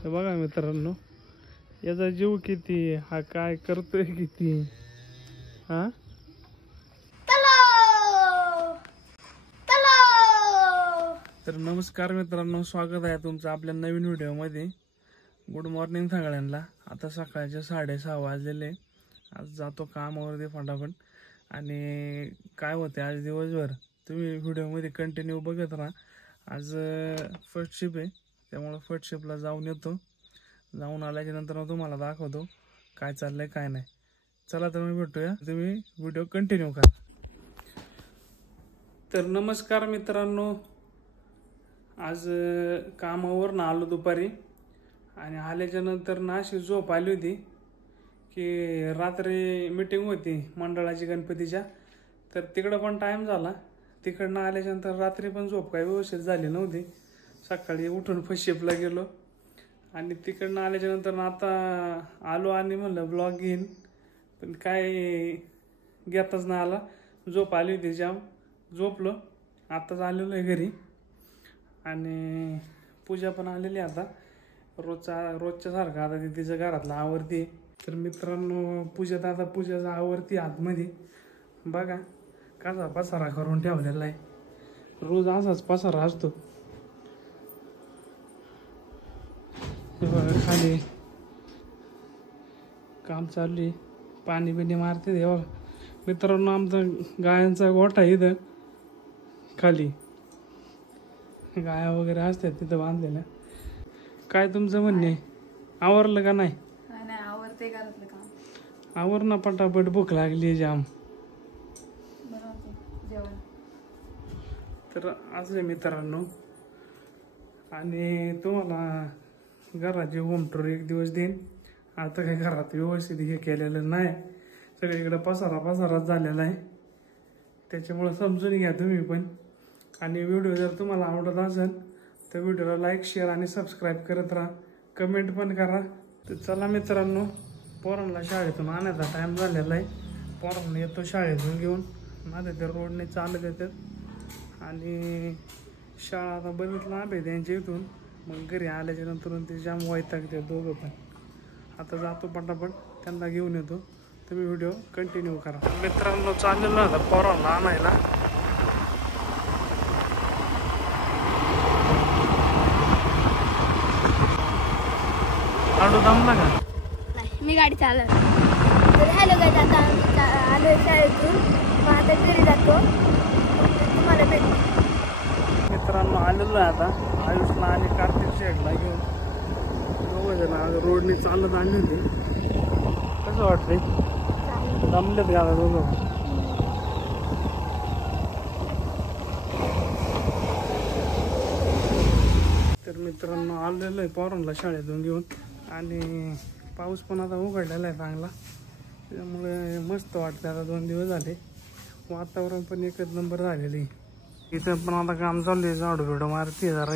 हे बघा मित्रांनो, याचा जीव किती, हा काय करतोय किती. हा तर नमस्कार मित्रांनो, स्वागत आहे तुमचं आपल्या नवीन व्हिडिओमध्ये. गुड मॉर्निंग सगळ्यांना. आता सकाळचे 6:30 वाजलेले. आज जातो कामावरती फटाफट. आणि काय होते आज दिवसभर तुम्ही व्हिडिओमध्ये कंटिन्यू बघत राहा. आज फर्स्ट शिप आहे, त्यामुळे फर्स्ट शिपला जाऊन येतो. जाऊन आल्याच्या नंतर तुम्हाला दाखवतो काय चाललंय काय नाही. चला तर मग भेटूया, तुम्ही व्हिडिओ कंटिन्यू करा. तर नमस्कार मित्रांनो, आज कामावर आलो दुपारी. आणि आल्याच्या नंतर ना अशी झोप आली होती की रात्री मीटिंग होती मंडळाची गणपतीच्या, तर तिकडं पण टाईम झाला. तिकडनं आल्याच्या नंतर रात्री पण झोप काही व्यवस्थित झाली नव्हती. सकाळी उठून फर्स्ट शिपला गेलो आणि तिकडनं आल्याच्या नंतर आता आलो आणि म्हणलं ब्लॉग घेईन, पण काय घेताच नाही आला. झोप आली होती जाम, झोपलो. आत्ताच आलेलो आहे घरी. आणि पूजा पण आलेली आता रोजच्या सारखं. आता ती तिच्या घरातला आवरती. तर मित्रांनो, पूजाचा आवरती आतमध्ये. बघा कसा पसारा करून ठेवलेला आहे. रोज असाच पसारा असतो. खाली काम चालू आहे, पाणी बिणी मारते. हे बघा मित्रांनो, आमचा गायांचा गोठा इथं खाली गाया वगैरे असतात तिथं बांधलेल्या. काय तुमचं म्हणणे, आवरलं का नाही? आवरते घरातलं काम. आवर ना पटापट, भूक लागली जाम. जेवण तर असं आहे मित्रांनो. आणि तुम्हाला घराची होम टूर एक दिवस देईन. आता काही घरात व्यवस्थित हे केलेलं नाही, सगळीकडे पसाराच झालेला आहे. त्याच्यामुळे समजून घ्या तुम्ही पण. आणि व्हिडिओ जर तुम्हाला आवडत असेल तर व्हिडिओला लाईक, शेअर आणि सबस्क्राईब करत राहा. कमेंट पण करा. तर चला मित्रांनो, पोरांना शाळेतून आणायचा टाईम झालेला आहे. पोरांना येतो शाळेतून घेऊन. माझ्या ते रोडने चालत येतात आणि शाळा आता बरीच लांब आहे त्यांच्या इथून. मग घरी आल्याच्या नंतर ते जाम वैतागतात दोघं पण. आता जातो पटापट, त्यांना घेऊन येतो. तुम्ही व्हिडिओ कंटिन्यू करा. मित्रांनो, चाललेलो आता पोरांना आणायला. आडू दमला का? नाही, मी गाडी चालवत. तर हॅलो गाईज, आता आलो शाळेतून. मग आता घरी जातो, तुम्हाला भेटतो. मित्रांनो, आलेलो आहे आता आयुषला आणि कार्तिक शेठला घेऊन. दोघं जण आज रोडने चालत आली होती. कसं वाटतंय? दमलेत का दोघं? तर मित्रांनो, आलेलो आहे पोरांना शाळेतून घेऊन. आणि पाऊस पण आता उघडलेला आहे चांगला, त्यामुळे मस्त वाटतं. आता 2 दिवस झाले, वातावरण पण एकच नंबर झालेलं आहे. इथं पण आता काम चालू आहे, झाडू बिडू मारते जरा.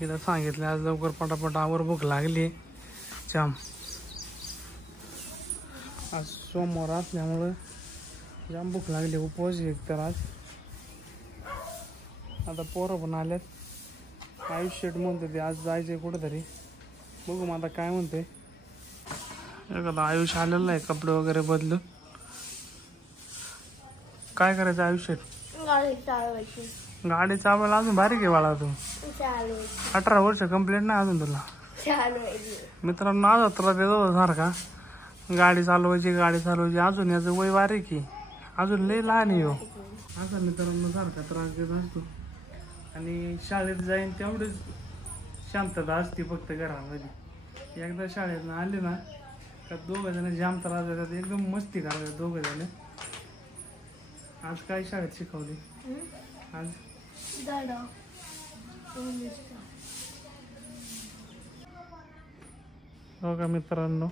इथं सांगितलं आज लवकर पटापट आवर, भूक लागली जाम. आज सोमवार असल्यामुळं जाम भूक लागली, उपवास एक तर आज. आता पोरं पण आल्यात. आयुष शेट म्हणते ते आज जायचे कुठेतरी, बघू मग आता काय म्हणते. एखादा आयुष आलेला आहे कपडे वगैरे बदलून. काय करायचं आयुष शेट? गाडी चालवायची. गाडी चालवायला अजून बारीक आहे बाळा तू. 18 वर्ष कंप्लीट नाही अजून तुला. मित्रांनो, आज तुला देतो सारखा गाडी चालवायची अजून याचं वय बारीक आहे, अजून लय लहान आहे. असा मित्रांनो सारखा त्रास देत असतो. आणि शाळेत जाईन तेवढीच शांतता असते फक्त घरामध्ये. एकदा शाळेत आले ना का दोघं जण जाम त्रास देतात, एकदम मस्ती करतात दोघं जण. आज काय शाळेत शिकवली? आज हो का मित्रांनो,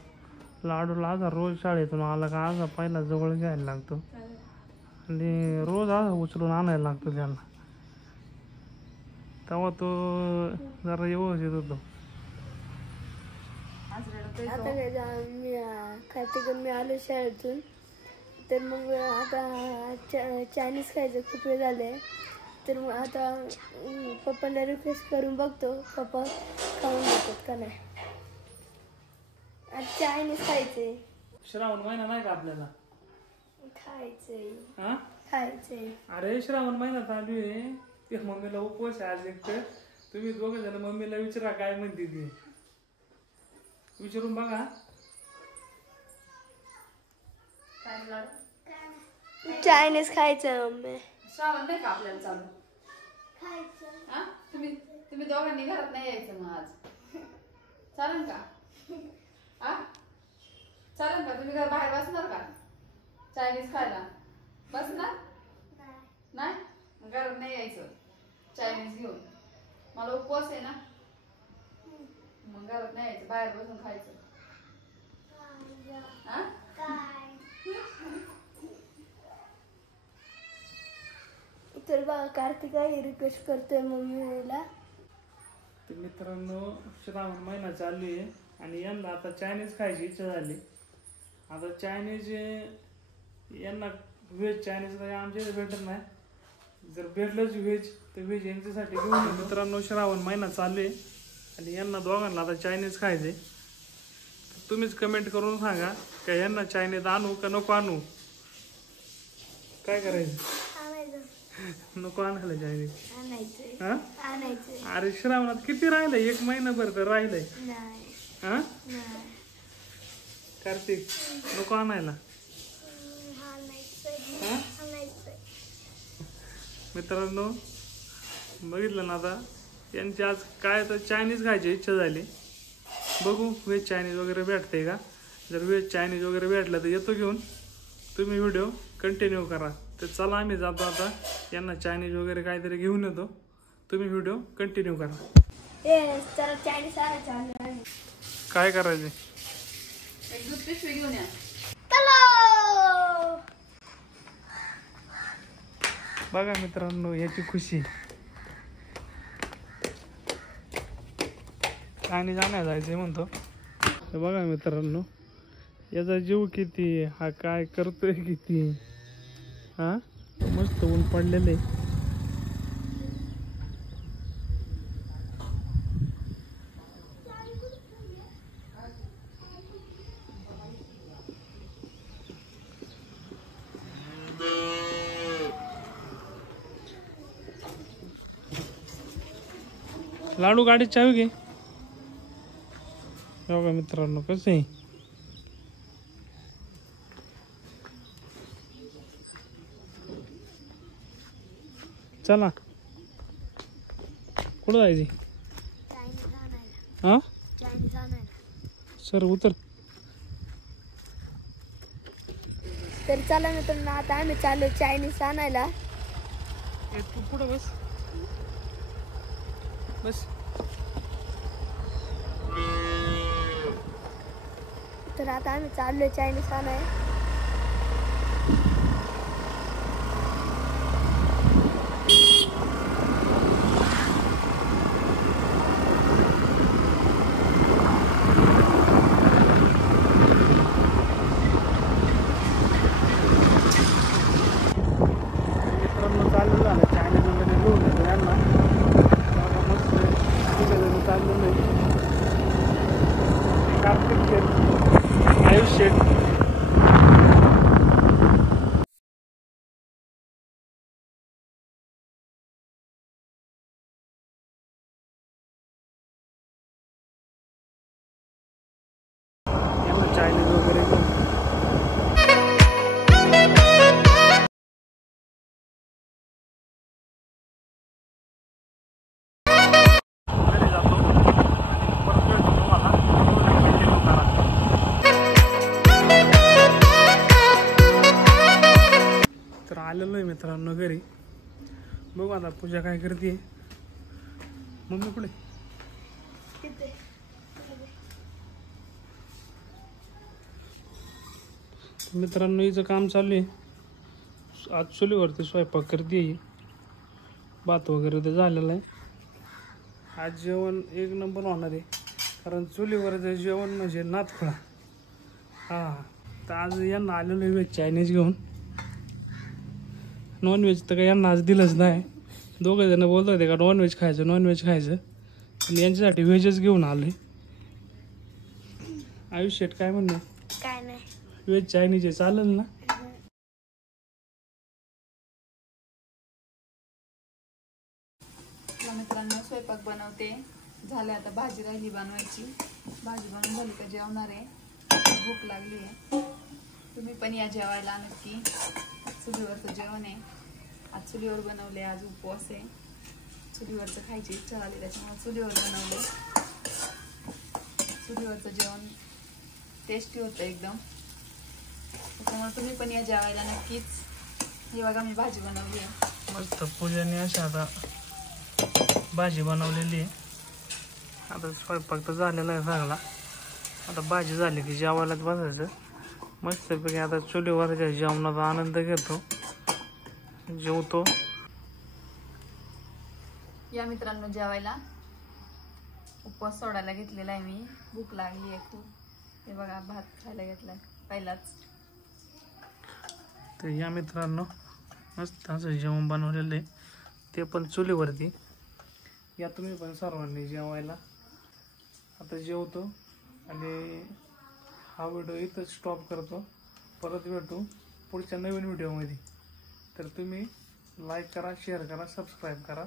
लाडूला असा रोज शाळेतून आला का असा पहिला जवळ घ्यायला लागतो आणि रोज असा उचलून आणायला लागतो त्याला. तेव्हा तो जरा व्यवस्थित होतो. आता मी आलो शाळेतून, तर मग आता चायनीज खायचं खूप वेळ झाले. तर मग आता पप्पाला रिक्वेस्ट करून बघतो पप्पा खाऊन देतात का नाही. आज चायनीज खायचंय. श्रावण महिना नाही का आपल्याला खायचंय. हा खायचंय. अरे श्रावण महिना चालू आहे ते मम्मीला उपवास आहे आज एक तर तुम्ही दोघे जण मम्मीला विचारा काय म्हणते ती विचारून बघा. चायनीज खायचं मम्मी. श्रावण नाही का आपल्याला चालू हा तुम्ही दोघांनी घरात नाही यायचं मग आज चालेल का हा चालेल का तुम्ही बाहेर बसणार का चायनीज खायला बसणार नाही मग घरात नाही यायचं चायनीज घेऊन मला उपवास आहे ना मग घरात नाही यायचं बाहेर बसून खायचं हा तर बघा कार्तिक रिक्वेस्ट करतोय मम्मीला. तर मित्रांनो श्रावण महिना चालू आहे आणि यांना आता चायनीज खायची इच्छा झाली. आता चायनीज यांना व्हेज चायनीज काही आमच्या इथे भेटत नाही. जर भेटलंच व्हेज तर व्हेज यांच्यासाठी घेऊन येतो. मित्रांनो श्रावण महिना चालू आहे आणि यांना दोघांना आता चायनीज खायचे. तुम्हीच कमेंट करून सांगा का यांना चायनीज आणू का नको आणू. काय करायचं नको आणायला चायनीज. अरे श्रावणात किती राहिलंय एक महिनाभर तर राहिलंय. हा कार्तिक नको आणायला. मित्रांनो बघितलं ना आता यांची आज काय तर चायनीज खायची इच्छा झाली. बघू व्हेज चायनीज वगैरे भेटते का. जर व्हेज चायनीज वगैरे भेटलं तर येतो घेऊन. तुम्ही व्हिडिओ कंटिन्यू करा. तर चला आम्ही जातो आता यांना चायनीज वगैरे काहीतरी घेऊन येतो. तुम्ही व्हिडिओ कंटिन्यू करा. काय करायचे एक दूध पिशवी घेऊन या. बघा मित्रांनो याची खुशी. चायनीज आणायला जायचंय म्हणतो. बघा मित्रांनो याचा जीव किती हा काय करतोय किती. हा मस्त ऊन पडलेले. लाडू गाडीत चावी घे. बघा मित्रांनो कसं आहे. चला कुठं जायची. हा सर उतर. तर चला मित्रांनो आता आम्ही चालू चायनीज आणायला. तू पुढं बस बस. तर आता आम्ही चाललोय चायनीज आणायला. चायनीज वगैरे घेऊन घरी जातो आणि परत वेळ तुम्हाला कंटिन्यू करा. तर आलेलो आहे मित्रांनो घरी. बघू आता पूजा काय करते. मम्मी कुठे. मित्रांनो हिचं काम चालू आहे. आज चुलीवरती स्वयंपाक करते. भात वगैरे ते झालेलं आहे. आज जेवण एक नंबर होणार आहे कारण चुलीवरचं जेवण म्हणजे नातखुळा. हां तर आज यांना आलेलं आहे व्हेज चायनीज घेऊन. नॉनव्हेज तर काही यांना आज दिलंच नाही. दोघं जण बोलत होते का नॉनव्हेज खायचं आणि यांच्यासाठी व्हेजच घेऊन आलोय. आयुष्यात काय म्हणणं? काय नाही. व्हेज चायनीज चालेल ना? मित्रांनो स्वयंपाक बनवते. झाले आता भाजी राहिली बनवायची. भाजी बनवून झाली का जेवणार आहे. भूक लागली आहे. तुम्ही पण या जेवायला नक्की. चुलीवरचं जेवण आहे. आज चुलीवर बनवले. आज उपवास आहे. चुलीवरचं खायची इच्छा झाली त्याच्यामुळे चुलीवर बनवले. चुलीवरचं जेवण टेस्टी होतं एकदम. त्याच्यामुळे तुम्ही पण या जेवायला नक्कीच. हे बघा मी भाजी बनवली आहे. मस्त पूजाने अशा आता भाजी बनवलेली आहे. आता स्वयंपाक तर झालेला आहे सगळा. आता भाजी झाली की जेवायलाच बसायचं. मस्तपैकी आता चुलीवरच्या जेवणाचा आनंद घेतो. जेवतो. या मित्रांनो जेवायला. उपवास सोडायला घेतलेला आहे मी. भूक लागली आहे खूप. हे बघा भात खायला घेतलाय पहिलाच. तर या मित्रांनो मस्त असं जेवण बनवलेलं आहे. ते पण चुलीवरती. या तुम्ही पण सर्वांनी जेवायला. आता जेवतो आणि हा व्हिडिओ इथंच स्टॉप करतो. परत भेटू पुढच्या नवीन व्हिडिओमध्ये. तर तुम्ही लाईक करा, शेअर करा, सबस्क्राईब करा.